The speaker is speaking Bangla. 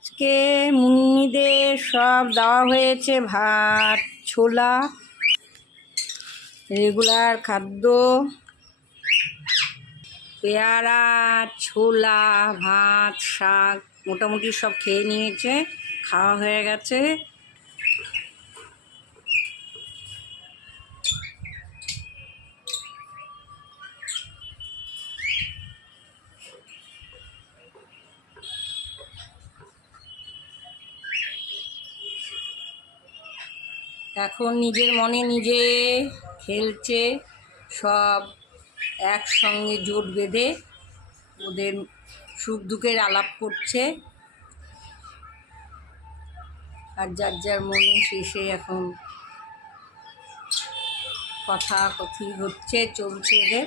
আজকে মুন্নিদের সব দেওয়া হয়েছে ভাত, ছোলা, রেগুলার খাদ্য, পেয়ারা, ছোলা, ভাত, শাক মোটামুটি সব খেয়ে নিয়েছে, খাওয়া হয়ে গেছে। এখন নিজের মনে নিজে খেলছে, সব একসঙ্গে জোট বেঁধে ওদের সুখ দুঃখের আলাপ করছে, আর যার যার মনে শেষে এখন কথা কথি হচ্ছে, চলছে এদের।